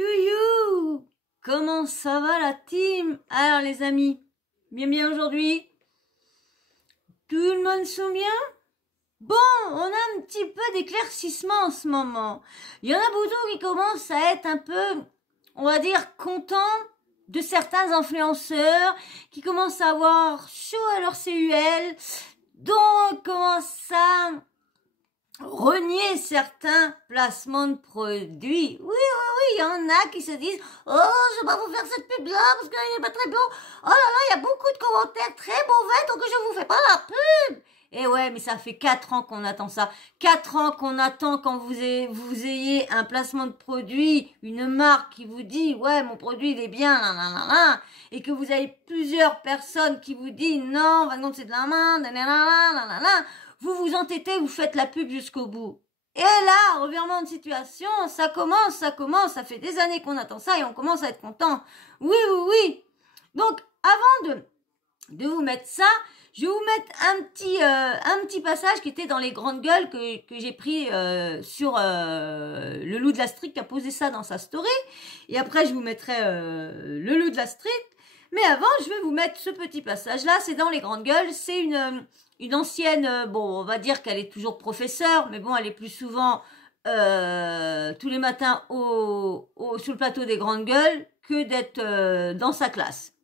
You, comment ça va la team? Alors les amis, bien aujourd'hui? Tout le monde se souvient? Bon, on a un petit peu d'éclaircissement en ce moment. Il y en a beaucoup qui commencent à être un peu, on va dire, contents de certains influenceurs, qui commencent à avoir chaud à leur CUL, donc commencent à renier certains placements de produits. Oui, il y en a qui se disent « Oh, je vais pas vous faire cette pub-là parce qu'elle n'est pas très bon. Oh là là, il y a beaucoup de commentaires très mauvais, donc je vous fais pas la pub. » Et ouais, mais ça fait 4 ans qu'on attend ça. 4 ans qu'on attend quand vous ayez un placement de produit, une marque qui vous dit « Ouais, mon produit, il est bien, nanana. » Et que vous avez plusieurs personnes qui vous disent « Non, par contre, c'est de la main, nanana. » Vous vous entêtez, vous faites la pub jusqu'au bout. Et là, revirement de situation, ça commence, ça fait des années qu'on attend ça et on commence à être content. Oui. Donc, avant de vous mettre ça, je vais vous mettre un petit passage qui était dans les grandes gueules que j'ai pris sur le loup de la street qui a posé ça dans sa story. Et après, je vous mettrai le loup de la street. Mais avant, je vais vous mettre ce petit passage-là. C'est dans les grandes gueules. C'est une ancienne, bon, on va dire qu'elle est toujours professeure, mais bon, elle est plus souvent tous les matins sur le plateau des grandes gueules que d'être dans sa classe.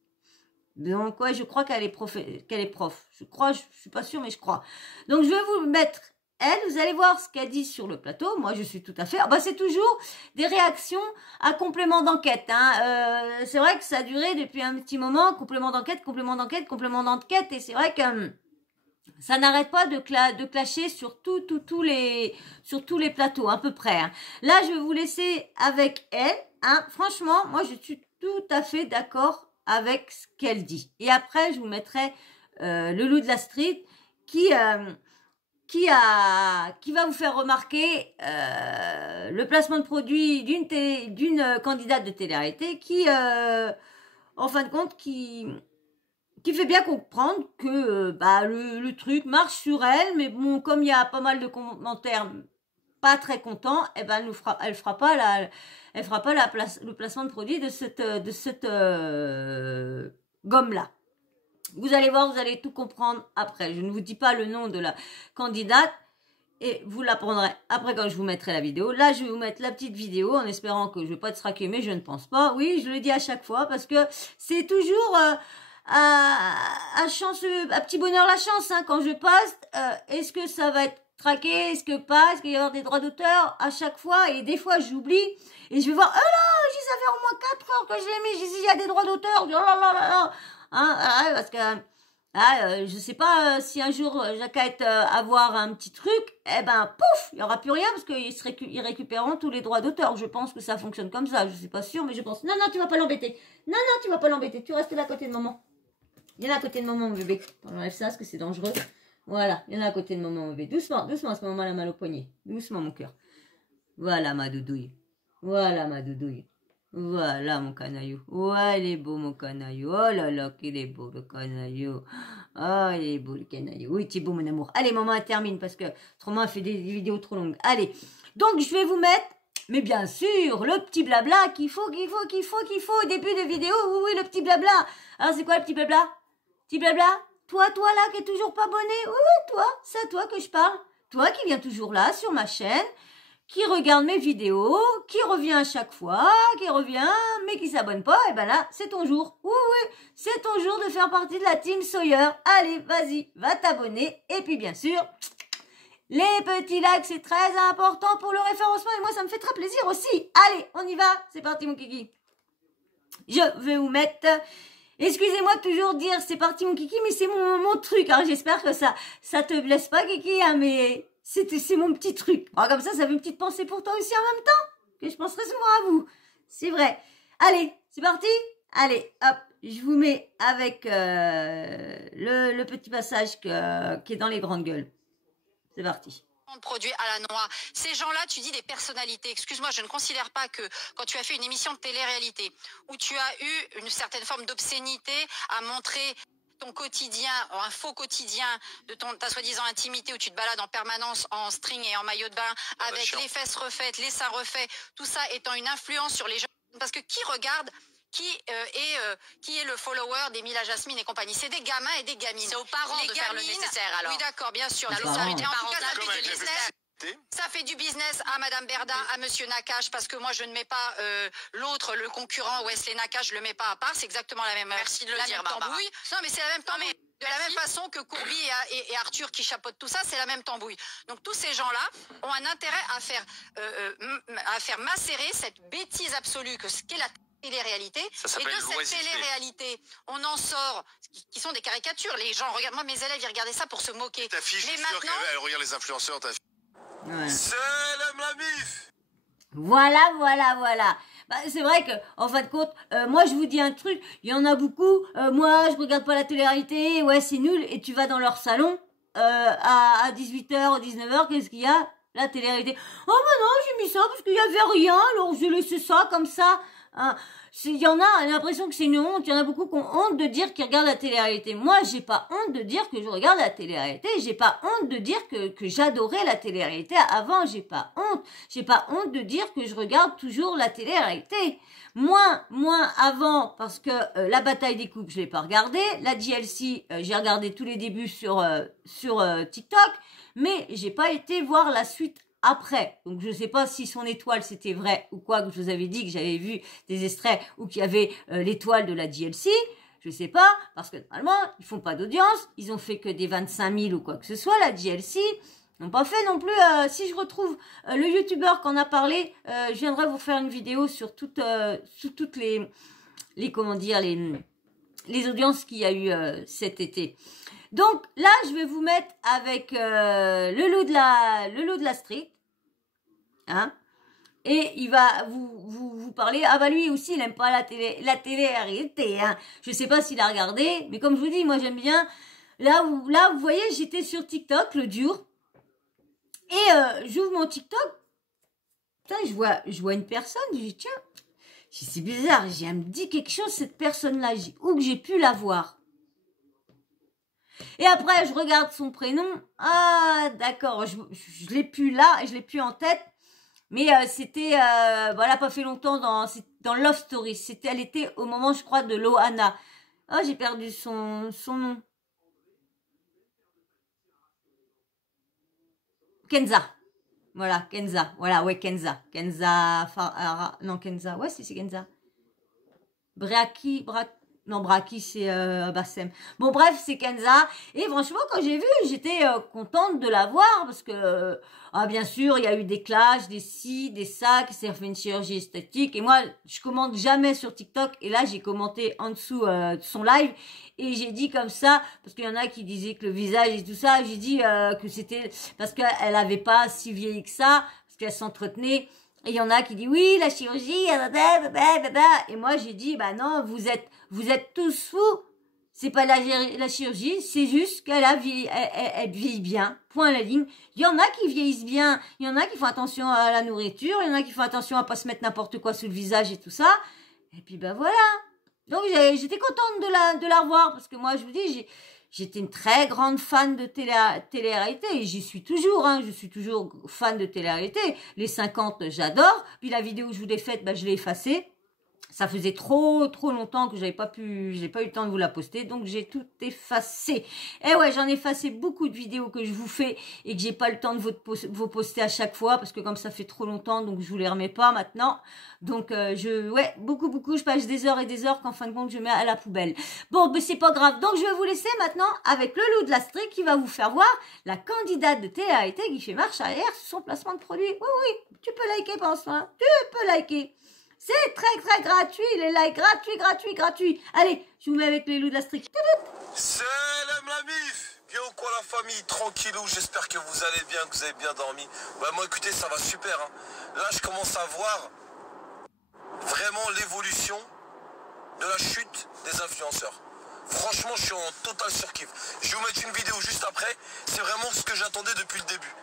Donc, ouais, je crois qu'elle est prof. Je crois, je suis pas sûre, mais je crois. Donc, je vais vous mettre elle, vous allez voir ce qu'elle dit sur le plateau. Moi, je suis tout à fait... Ah bah, c'est toujours des réactions à complément d'enquête. Hein. C'est vrai que ça a duré depuis un petit moment. Complément d'enquête. Et c'est vrai que ça n'arrête pas de clasher sur tous les plateaux, à peu près. Hein. Là, je vais vous laisser avec elle. Hein. Franchement, moi, je suis tout à fait d'accord avec ce qu'elle dit. Et après, je vous mettrai le loup de la street qui va vous faire remarquer le placement de produit d'une candidate de télé-réalité qui, en fin de compte, qui fait bien comprendre que le truc marche sur elle, mais bon, comme il y a pas mal de commentaires pas très contents, eh ben elle fera pas le placement de produit de cette gomme là. Vous allez voir, vous allez tout comprendre après. Je ne vous dis pas le nom de la candidate et vous l'apprendrez après quand je vous mettrai la vidéo. Là, je vais vous mettre la petite vidéo en espérant que je ne vais pas te traquer, mais je ne pense pas. Oui, je le dis à chaque fois parce que c'est toujours à petit bonheur la chance. Hein, quand je poste, est-ce que ça va être traqué, est-ce que pas, est-ce qu'il va y avoir des droits d'auteur à chaque fois et des fois j'oublie et je vais voir, oh là, ça fait au moins 4 heures que je l'ai mis, il y a des droits d'auteur, oh là là là là. Hein, parce que je sais pas si un jour Jacquette avoir un petit truc, eh ben pouf, il y aura plus rien parce qu'ils récupéreront tous les droits d'auteur. Je pense que ça fonctionne comme ça. Je suis pas sûre, mais je pense. Non, tu vas pas l'embêter. Non, tu vas pas l'embêter. Tu restes là à côté de maman. Il y en a à côté de maman, mon bébé. On enlève ça parce que c'est dangereux. Voilà, il y en a à côté de maman, mon bébé. Doucement, à ce moment-là, mal au poignet. Doucement, mon cœur. Voilà ma doudouille. Voilà mon canaillou. Ouais, il est beau mon canaillou. Oh là là, qu'il est beau le canaillou. Oh, il est beau le canaillou. Oui, tu es beau mon amour. Allez, maman, elle termine parce que autrement, elle fait des vidéos trop longues. Allez, donc je vais vous mettre, mais bien sûr, le petit blabla qu'il faut au début de vidéo. Oui, le petit blabla. Alors, c'est quoi le petit blabla? Petit blabla? Toi là, qui est toujours pas abonné? Oui, toi, c'est à toi que je parle. Toi qui viens toujours là sur ma chaîne, qui regarde mes vidéos, qui revient à chaque fois, mais qui s'abonne pas, et ben là, c'est ton jour. Oui, c'est ton jour de faire partie de la team Sawyer. Allez, vas-y, va t'abonner. Et puis, bien sûr, les petits likes, c'est très important pour le référencement. Et moi, ça me fait très plaisir aussi. Allez, on y va. C'est parti, mon kiki. Je vais vous mettre... Excusez-moi de toujours dire c'est parti, mon kiki, mais c'est mon truc. Alors, j'espère que ça te blesse pas, kiki, hein, mais... C'est mon petit truc. Alors, comme ça fait une petite pensée pour toi aussi en même temps. Que je penserai souvent à vous. C'est vrai. Allez, c'est parti? Allez, hop, je vous mets avec le petit passage qui est dans les grandes gueules. C'est parti. Produit à la noix. Ces gens-là, tu dis des personnalités. Excuse-moi, je ne considère pas que quand tu as fait une émission de télé-réalité où tu as eu une certaine forme d'obscénité à montrer ton quotidien, un faux quotidien de ta soi-disant intimité où tu te balades en permanence en string et en maillot de bain avec les fesses refaites, les seins refaits, tout ça étant une influence sur les gens. Parce que qui regarde qui est le follower d'Emile Jasmine et compagnie? C'est des gamins et des gamines. C'est aux parents de faire le nécessaire, alors. Oui, d'accord, bien sûr. Les parents. En tout cas, ça fait du business. Ça fait du business à Madame Berda, à Monsieur Nakache, parce que moi, je ne mets pas l'autre, le concurrent Wesley Nakache, je le mets pas à part. C'est exactement la même. Merci de le dire, Barbara. Tambouille. Non, mais c'est la même tambouille. De la même façon que Courby et Arthur qui chapeautent tout ça, c'est la même tambouille. Donc tous ces gens-là ont un intérêt à faire macérer cette bêtise absolue que ce qu'est la télé-réalité. Et de cette télé-réalité, on en sort, qui sont des caricatures. Les gens regardent, moi mes élèves, ils regardaient ça pour se moquer. Ta fille, je suis sûr qu'elle regarde les influenceurs, ta fille. Ouais. Salam la mif. Voilà. Bah, c'est vrai que, en fin de compte, moi je vous dis un truc, il y en a beaucoup, moi je regarde pas la télé-réalité, ouais c'est nul, et tu vas dans leur salon, à 18h, 19h, qu'est-ce qu'il y a? La télé-réalité. Oh bah non, j'ai mis ça parce qu'il y avait rien, alors j'ai laissé ça comme ça. Hein. Il y en a l'impression que c'est une honte, il y en a beaucoup qui ont honte de dire qu'ils regardent la télé-réalité. Moi, j'ai pas honte de dire que je regarde la télé-réalité, j'ai pas honte de dire que j'adorais la télé-réalité avant, j'ai pas honte de dire que je regarde toujours la télé-réalité. Moins avant, parce que la bataille des couples, je l'ai pas regardé, la DLC, j'ai regardé tous les débuts sur TikTok, mais j'ai pas été voir la suite après. Donc je sais pas si son étoile c'était vrai ou quoi, que je vous avais dit que j'avais vu des extraits où qu'il y avait l'étoile de la DLC. Je sais pas, parce que normalement, ils font pas d'audience, ils ont fait que des 25 000 ou quoi que ce soit, la DLC. Ils n'ont pas fait non plus, si je retrouve le youtubeur qu'on a parlé, je viendrai vous faire une vidéo sur toutes comment dire, les audiences qu'il y a eu cet été. Donc là, je vais vous mettre avec le loup de la street. Hein, et il va vous parler. Ah bah lui aussi il aime pas la télé-réalité, hein. Je sais pas s'il a regardé, mais comme je vous dis, moi j'aime bien. Là vous voyez, j'étais sur TikTok le jour et j'ouvre mon TikTok. Putain, je vois une personne, je dis tiens, c'est bizarre, elle me dit quelque chose cette personne-là, où que j'ai pu la voir. Et après je regarde son prénom. Ah d'accord, je l'ai plus là, je l'ai plus en tête. Mais c'était, voilà, pas fait longtemps dans Love Story. Elle était au moment, je crois, de Loana. Oh, j'ai perdu son nom. Kenza. Voilà, Kenza. Voilà, ouais, Kenza. Non, Kenza. Ouais, c'est Kenza. Braki, c'est Bassem. Bon, bref, c'est Kenza. Et franchement, quand j'ai vu, j'étais contente de la voir parce que, bien sûr, il y a eu des clashs, des ci, des ça, qui s'est fait une chirurgie esthétique. Et moi, je commente jamais sur TikTok. Et là, j'ai commenté en dessous de son live. Et j'ai dit comme ça, parce qu'il y en a qui disaient que le visage et tout ça, j'ai dit que c'était parce qu'elle avait pas si vieilli que ça, parce qu'elle s'entretenait. Et il y en a qui disent oui, la chirurgie, et moi j'ai dit bah non, vous êtes tous fous. C'est pas la chirurgie, c'est juste qu'elle a vieilli, elle vieillit bien. Point à la ligne. Il y en a qui vieillissent bien, il y en a qui font attention à la nourriture, il y en a qui font attention à pas se mettre n'importe quoi sous le visage et tout ça. Et puis bah voilà. Donc j'étais contente de la revoir parce que moi je vous dis j'étais une très grande fan de télé-réalité et j'y suis toujours, hein, je suis toujours fan de télé-réalité. Les 50, j'adore. Puis la vidéo que je vous l'ai faite, je l'ai effacée. Ça faisait trop longtemps que j'ai pas eu le temps de vous la poster, donc j'ai tout effacé. Et ouais, j'en ai effacé beaucoup de vidéos que je vous fais et que j'ai pas le temps de vous poster à chaque fois parce que comme ça fait trop longtemps, donc je vous les remets pas maintenant. Donc beaucoup, je passe des heures et des heures qu'en fin de compte je mets à la poubelle. Bon, mais c'est pas grave. Donc je vais vous laisser maintenant avec le loup de la street qui va vous faire voir la candidate de télé-réalité qui fait marche arrière sur son placement de produit. Oui, tu peux liker pendant ce temps, tu peux liker. C'est très gratuit, les likes, gratuit. Allez, je vous mets avec les loups de la street. Salam la mif. Bien ou quoi la famille, tranquillou, j'espère que vous allez bien, que vous avez bien dormi. Bah moi écoutez, ça va super, hein. Là je commence à voir vraiment l'évolution de la chute des influenceurs. Franchement, je suis en total surkiff. Je vais vous mettre une vidéo juste après. C'est vraiment ce que j'attendais depuis le début.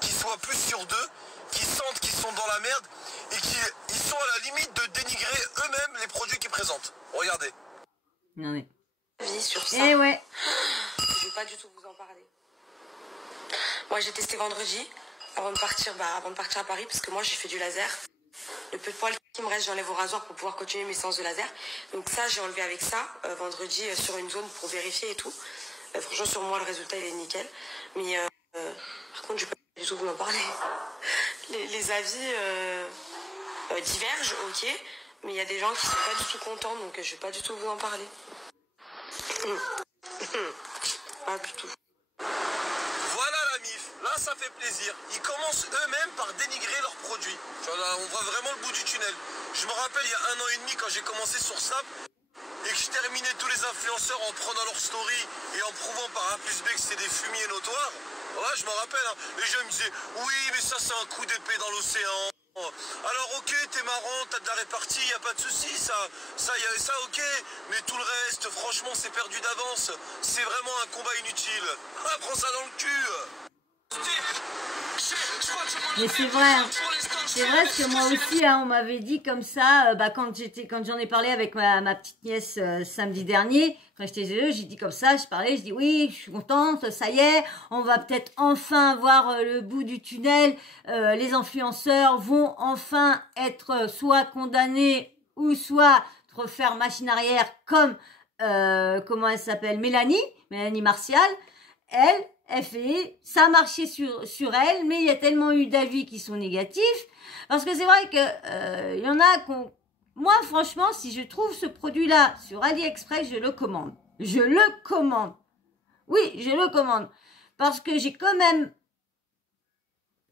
Qu'ils soient plus sur d'eux, qu'ils sentent qu'ils sont dans la merde et qu'ils sont à la limite de dénigrer eux-mêmes les produits qu'ils présentent. Regardez. Non mais. Sur ça. Eh ouais. Je vais pas du tout vous en parler. Moi j'ai testé vendredi avant de partir à Paris parce que moi j'ai fait du laser. Le peu de poils qui me reste, j'enlève au rasoir pour pouvoir continuer mes séances de laser. Donc ça, j'ai enlevé avec ça vendredi sur une zone pour vérifier et tout. Franchement, sur moi, le résultat, il est nickel. Mais par contre, je peux pas du tout vous en parler. Les avis divergent, ok. Mais il y a des gens qui sont pas du tout contents, donc je vais pas du tout vous en parler. Pas du tout. Voilà la MIF, là ça fait plaisir. Ils commencent eux-mêmes par dénigrer leurs produits. On voit vraiment le bout du tunnel. Je me rappelle il y a 1 an et demi quand j'ai commencé sur Snap et que je terminais tous les influenceurs en prenant leur story et en prouvant par A plus B que c'était des fumiers notoires. Ouais, je me rappelle, hein. Les gens me disaient oui mais ça c'est un coup d'épée dans l'océan. Alors ok, t'es marrant, t'as de la répartie, y a pas de souci, ça ok, mais tout le reste, franchement, c'est perdu d'avance. C'est vraiment un combat inutile. Ah, prends ça dans le cul. Mais c'est vrai, hein. C'est vrai que moi aussi, hein, on m'avait dit comme ça, quand j'en ai parlé avec ma petite nièce samedi dernier, quand j'étais chez eux, j'ai dit comme ça, je dis oui, je suis contente, ça y est, on va peut-être enfin voir le bout du tunnel, les influenceurs vont enfin être soit condamnés ou soit refaire machine arrière comme, comment elle s'appelle, Mélanie Martial, elle fait, ça a marché sur elle, mais il y a tellement eu d'avis qui sont négatifs, parce que c'est vrai que y en a qu'on... Moi, franchement, si je trouve ce produit-là sur AliExpress, je le commande. Je le commande. Oui, je le commande. Parce que j'ai quand même...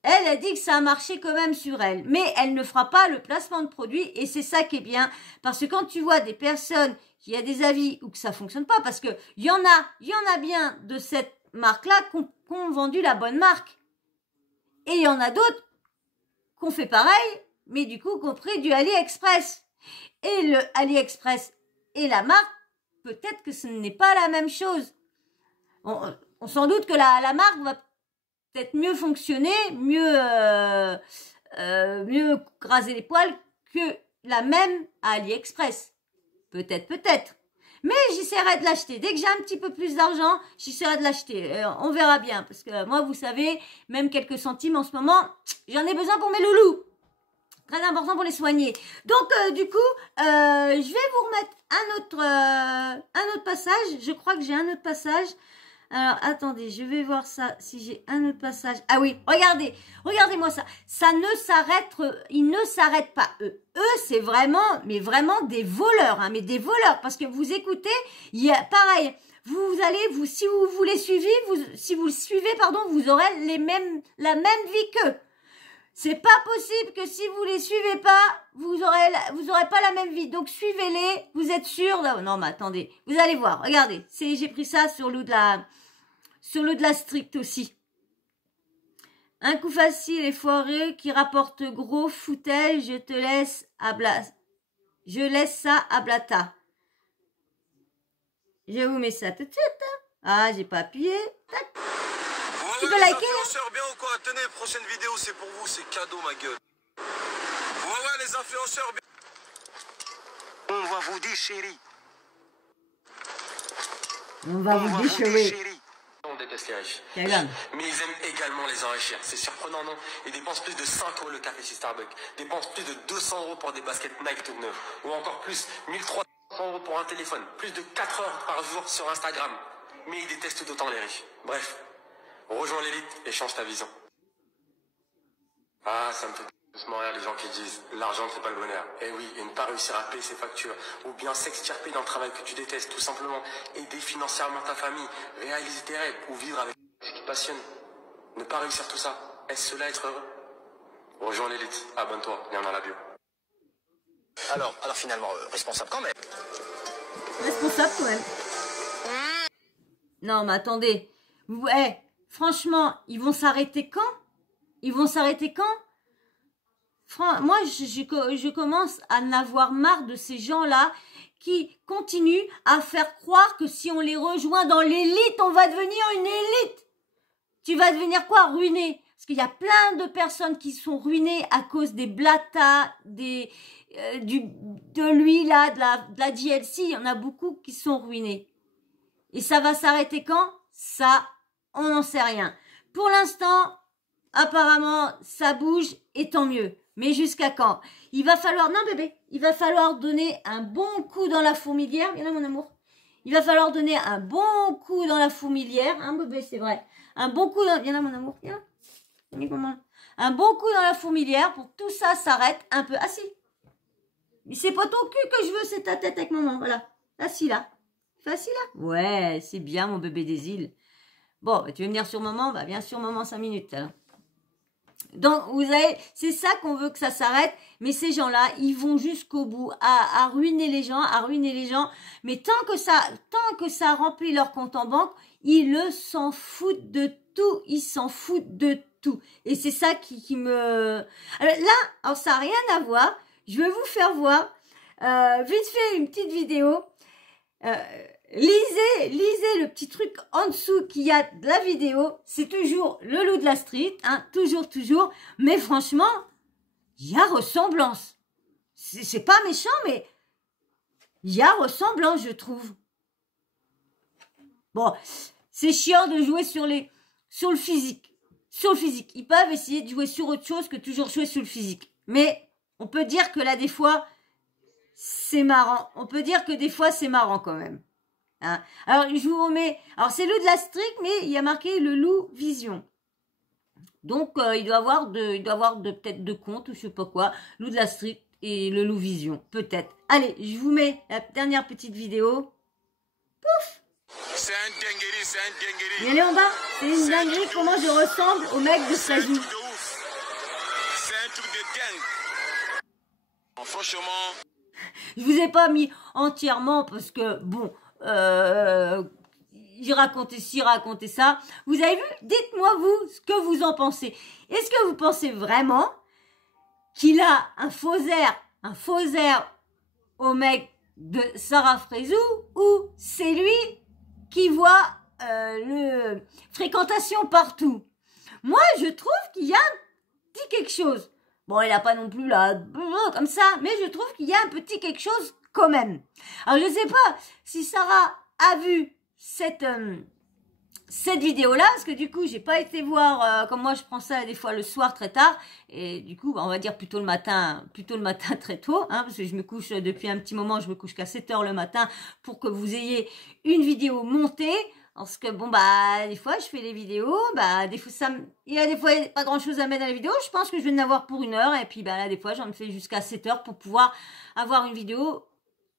Elle a dit que ça a marché quand même sur elle. Mais elle ne fera pas le placement de produit, et c'est ça qui est bien. Parce que quand tu vois des personnes qui a des avis ou que ça fonctionne pas, parce que il y en a bien de cette marque-là qui ont vendu la bonne marque. Et il y en a d'autres qui ont fait pareil, mais du coup qui ont pris du AliExpress. Et le AliExpress et la marque, peut-être que ce n'est pas la même chose. On s'en doute que la marque va peut-être mieux fonctionner, mieux raser les poils que la même à AliExpress. Peut-être. Mais j'essaierai de l'acheter. Dès que j'ai un petit peu plus d'argent, j'essaierai de l'acheter. On verra bien. Parce que moi, vous savez, même quelques centimes en ce moment, j'en ai besoin pour mes loulous. Très important pour les soigner. Donc, du coup, je vais vous remettre un autre passage. Je crois que j'ai un autre passage. Alors, attendez, je vais voir ça, si j'ai un autre passage. Ah oui, regardez-moi ça. Ça ne s'arrête, ils ne s'arrêtent pas, eux. Eux, c'est vraiment, mais vraiment des voleurs, hein, mais des voleurs. Parce que vous écoutez, il y a, pareil, si vous les suivez, si vous le suivez, pardon, vous aurez la même vie qu'eux. C'est pas possible que si vous les suivez pas, vous aurez pas la même vie. Donc suivez-les, vous êtes sûr. Non, mais attendez, vous allez voir. Regardez, j'ai pris ça sur l'eau de la Strict aussi. Un coup facile et foireux qui rapporte gros foutel, je laisse ça à Blata. Je vous mets ça tout de suite. Hein. Ah, j'ai pas appuyé. Tac. Tu peux liker, influenceurs bien ou quoi? Tenez, prochaine vidéo, c'est pour vous, c'est cadeau, ma gueule. Ouais, les influenceurs bien. On va vous déchirer. On va vous déchirer. On déteste les riches. Mais ils aiment également les enrichir. C'est surprenant, non? Ils dépensent plus de 5 € le café chez Starbucks. Dépensent plus de 200 € pour des baskets Nike toutes neuves. Ou encore plus, 1300 € pour un téléphone. Plus de 4 heures par jour sur Instagram. Mais ils détestent tout autant les riches. Bref. Rejoins l'élite et change ta vision. Ah, ça me fait doucement rire les gens qui disent l'argent ne fait pas le bonheur. Eh oui, et ne pas réussir à payer ses factures, ou bien s'extirper d'un travail que tu détestes, tout simplement aider financièrement ta famille, réaliser tes rêves, ou vivre avec ce qui passionne. Ne pas réussir tout ça, est-ce cela être heureux? Rejoins l'élite, abonne-toi, lien dans la bio. Alors finalement, responsable quand même. Responsable quand même. Non, mais attendez. Franchement, ils vont s'arrêter quand? Moi, je commence à en avoir marre de ces gens-là qui continuent à faire croire que si on les rejoint dans l'élite, on va devenir une élite. Tu vas devenir quoi? Ruiné. Parce qu'il y a plein de personnes qui sont ruinées à cause des Blata, de lui là, de la DLC. Il y en a beaucoup qui sont ruinés. Et ça va s'arrêter quand? Ça, on n'en sait rien. Pour l'instant, apparemment, ça bouge et tant mieux. Mais jusqu'à quand? Il va falloir, non bébé, il va falloir donner un bon coup dans la fourmilière. Viens là mon amour. Il va falloir donner un bon coup dans la fourmilière. Hein bébé, c'est vrai. Un bon coup dans, viens là mon amour, viens. Un bon coup dans la fourmilière pour que tout ça s'arrête un peu. Assis. Mais c'est pas ton cul que je veux, c'est ta tête avec maman, voilà. Assis là. Fais assis là. Ouais, c'est bien mon bébé des îles. Bon, bah, tu veux venir sur maman? Bah viens sur maman 5 minutes alors. Donc, vous avez, c'est ça qu'on veut que ça s'arrête, mais ces gens-là, ils vont jusqu'au bout, à ruiner les gens, mais tant que ça remplit leur compte en banque, ils s'en foutent de tout, ils s'en foutent de tout. Et c'est ça qui me... Alors ça n'a rien à voir, je vais vous faire voir, vite fait une petite vidéo, lisez le petit truc en dessous qu'il y a de la vidéo. C'est toujours le loup de la street, hein, toujours. Mais franchement, il y a ressemblance. C'est pas méchant, mais il y a ressemblance, je trouve. Bon, c'est chiant de jouer sur le physique. Sur le physique. Ils peuvent essayer de jouer sur autre chose que toujours jouer sur le physique. Mais on peut dire que là, des fois, c'est marrant. On peut dire que des fois, c'est marrant quand même. Hein. Alors, je vous remets... Alors, c'est loup de la street, mais il y a marqué le loup vision. Donc, il doit avoir peut-être deux comptes ou je sais pas quoi. Loup de la street et le loup vision. Peut-être. Allez, je vous mets la dernière petite vidéo. Pouf! C'est un dinguerie, c'est un dinguerie. Et allez en bas. C'est une dinguerie comment je ressemble au mec de Sajou. C'est un truc de dingue. Franchement... Je vous ai pas mis entièrement parce que, bon... il racontait ci, racontait ça. Vous avez vu? Dites-moi vous ce que vous en pensez. Est-ce que vous pensez vraiment qu'il a un faux air au mec de Sarah Frézou ou c'est lui qui voit le fréquentation partout? Moi, je trouve qu'il y a un petit quelque chose. Bon, il n'a pas non plus là comme ça, mais je trouve qu'il y a un petit quelque chose quand même. Alors, je ne sais pas si Sarah a vu cette vidéo-là, parce que du coup, j'ai pas été voir, comme moi je prends ça des fois le soir très tard, et du coup, on va dire plutôt le matin très tôt, hein, parce que je me couche depuis un petit moment, je me couche qu'à 7h le matin pour que vous ayez une vidéo montée. Parce que bon bah des fois je fais les vidéos, bah des fois il y a pas grand chose à mettre dans les vidéos, je pense que je vais en avoir pour 1 heure et puis bah là des fois j'en fais jusqu'à 7h pour pouvoir avoir une vidéo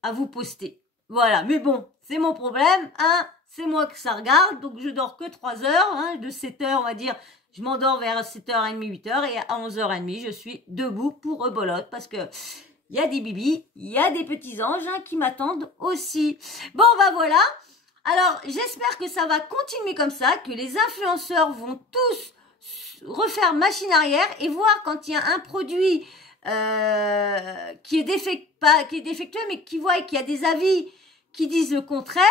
à vous poster. Voilà, mais bon, c'est mon problème, hein, c'est moi que ça regarde, donc je dors que 3 heures, hein, de 7h on va dire, je m'endors vers 7h30, 8h et à 11h30 je suis debout pour rebolote parce que il y a des bibis, il y a des petits anges hein, qui m'attendent aussi. Bon bah voilà. Alors, j'espère que ça va continuer comme ça, que les influenceurs vont tous refaire machine arrière et voir quand il y a un produit qui est défectueux, mais qui voit qu'il y a des avis qui disent le contraire.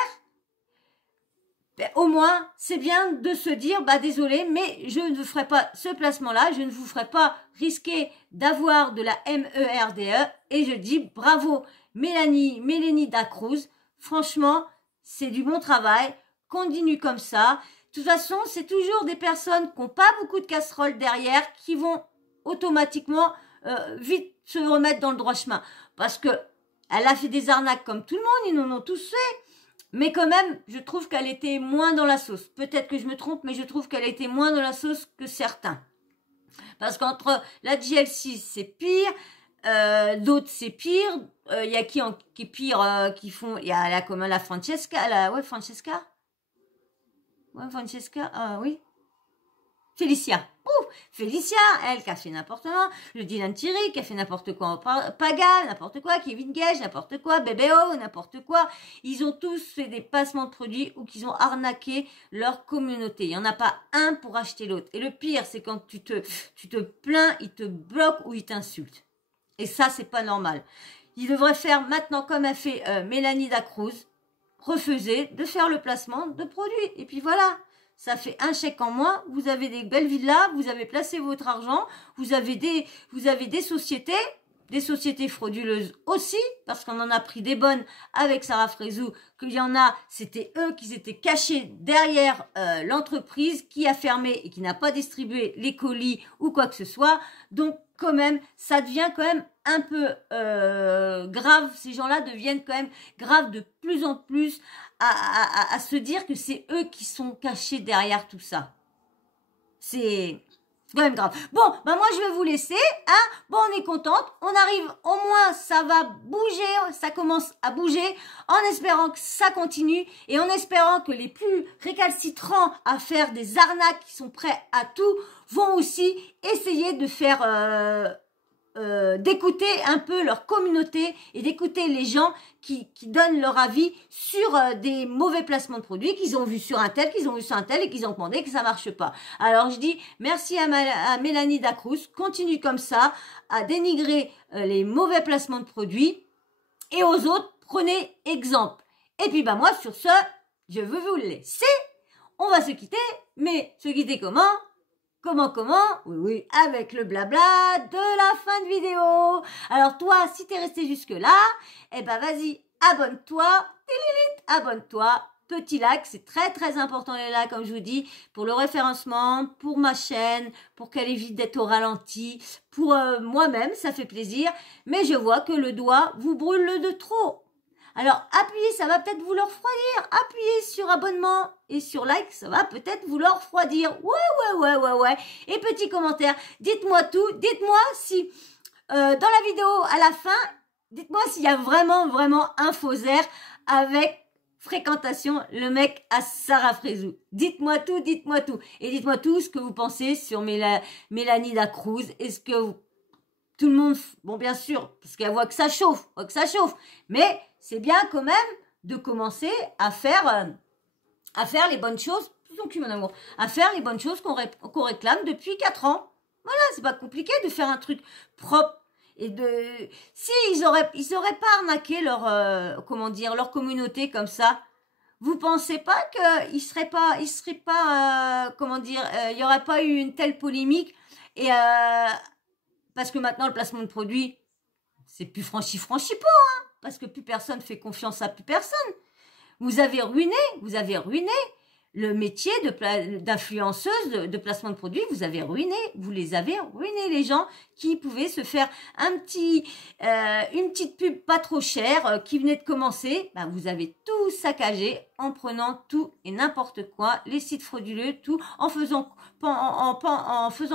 Ben, au moins, c'est bien de se dire, bah désolé, mais je ne ferai pas ce placement-là, je ne vous ferai pas risquer d'avoir de la MERDE. Et je dis bravo Mélanie Dacruz, franchement, c'est du bon travail, continue comme ça. De toute façon, c'est toujours des personnes qui n'ont pas beaucoup de casseroles derrière qui vont automatiquement vite se remettre dans le droit chemin. Parce que elle a fait des arnaques comme tout le monde, ils en ont tous fait. Mais quand même, je trouve qu'elle était moins dans la sauce. Peut-être que je me trompe, mais je trouve qu'elle était moins dans la sauce que certains. Parce qu'entre la GL6, c'est pire. D'autres c'est pire, il y a qui est pire qui font, il y a la Francesca, Francesca, oui, Félicia, Félicia, elle qui a fait n'importe quoi, le Dylan Thierry qui a fait n'importe quoi, Paga, n'importe quoi, Kevin Gage, n'importe quoi, Bébéo, n'importe quoi, ils ont tous fait des passements de produits ou qu'ils ont arnaqué leur communauté, il n'y en a pas un pour acheter l'autre, et le pire c'est quand tu te plains, ils te bloquent ou ils t'insultent. Et ça, c'est pas normal. Il devrait faire maintenant comme a fait Mélanie Dacruz, refuser de faire le placement de produits. Et puis voilà, ça fait un chèque en moins. Vous avez des belles villas, vous avez placé votre argent, vous avez des sociétés. des sociétés frauduleuses aussi, parce qu'on en a pris des bonnes avec Sarah Frézou, qu'il y en a, c'était eux qui s'étaient cachés derrière l'entreprise qui a fermé et qui n'a pas distribué les colis ou quoi que ce soit. Donc quand même, ça devient quand même un peu grave. Ces gens-là deviennent quand même graves de plus en plus à se dire que c'est eux qui sont cachés derrière tout ça. C'est quand même grave. Bon, bah moi je vais vous laisser, hein. Bon, on est contente, on arrive, au moins ça va bouger, ça commence à bouger, en espérant que ça continue et en espérant que les plus récalcitrants à faire des arnaques qui sont prêts à tout vont aussi essayer de faire d'écouter un peu leur communauté et d'écouter les gens qui donnent leur avis sur des mauvais placements de produits qu'ils ont vu sur un tel, qu'ils ont vu sur un tel et qu'ils ont demandé que ça marche pas. Alors je dis merci à Mélanie Dacruz, continue comme ça à dénigrer les mauvais placements de produits et aux autres prenez exemple. Et puis bah moi sur ce, je veux vous le laisser. On va se quitter, mais se quitter comment ? Comment? Oui, avec le blabla de la fin de vidéo. Alors toi, si t'es resté jusque-là, eh ben vas-y, abonne-toi, abonne-toi, petit like, c'est très important les likes, comme je vous dis, pour le référencement, pour ma chaîne, pour qu'elle évite d'être au ralenti, pour moi-même, ça fait plaisir, mais je vois que le doigt vous brûle de trop. Alors, appuyez, ça va peut-être vous le refroidir. Appuyez sur abonnement et sur like, ça va peut-être vous le refroidir. Ouais. Et petit commentaire, dites-moi tout. Dites-moi si, dans la vidéo, à la fin, dites-moi s'il y a vraiment un faux air avec fréquentation, le mec à Sarah Frézou. Dites-moi tout. Et dites-moi tout ce que vous pensez sur Mélanie Dacruz. Est-ce que tout le monde, bon bien sûr, parce qu'elle voit que ça chauffe, mais c'est bien quand même de commencer à faire les bonnes choses, mon amour, à faire les bonnes choses qu'on réclame depuis 4 ans. Voilà, c'est pas compliqué de faire un truc propre et si ils auraient pas arnaqué leur communauté comme ça. Vous pensez pas qu'il serait pas, il y aurait pas eu une telle polémique et parce que maintenant, le placement de produits, c'est plus franchi pas, hein, parce que plus personne fait confiance à plus personne. Vous avez ruiné le métier d'influenceuse de placement de produits, vous les avez ruinés les gens qui pouvaient se faire une petite pub pas trop chère qui venait de commencer. Ben, vous avez tout saccagé en prenant tout et n'importe quoi, les sites frauduleux, tout, en faisant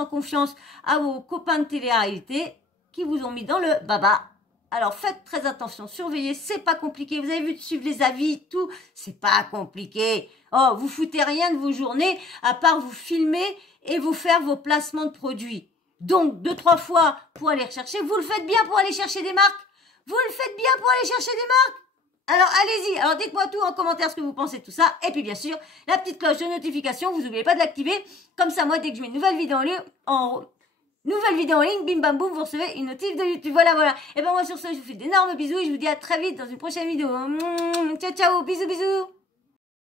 confiance à vos copains de télé-réalité qui vous ont mis dans le baba. Alors faites très attention, surveillez, c'est pas compliqué. Vous avez vu de suivre les avis, tout, c'est pas compliqué. Oh, vous foutez rien de vos journées à part vous filmer et vous faire vos placements de produits. Donc 2-3 fois pour aller rechercher, vous le faites bien pour aller chercher des marques. Alors allez-y, alors dites-moi tout en commentaire ce que vous pensez de tout ça. Et puis bien sûr, la petite cloche de notification, vous n'oubliez pas de l'activer. Comme ça, moi, dès que je mets une nouvelle vidéo en ligne, bim bam boum, vous recevez une notif de YouTube. Voilà. Et ben moi sur ce, je vous fais d'énormes bisous et je vous dis à très vite dans une prochaine vidéo. Ciao, bisous.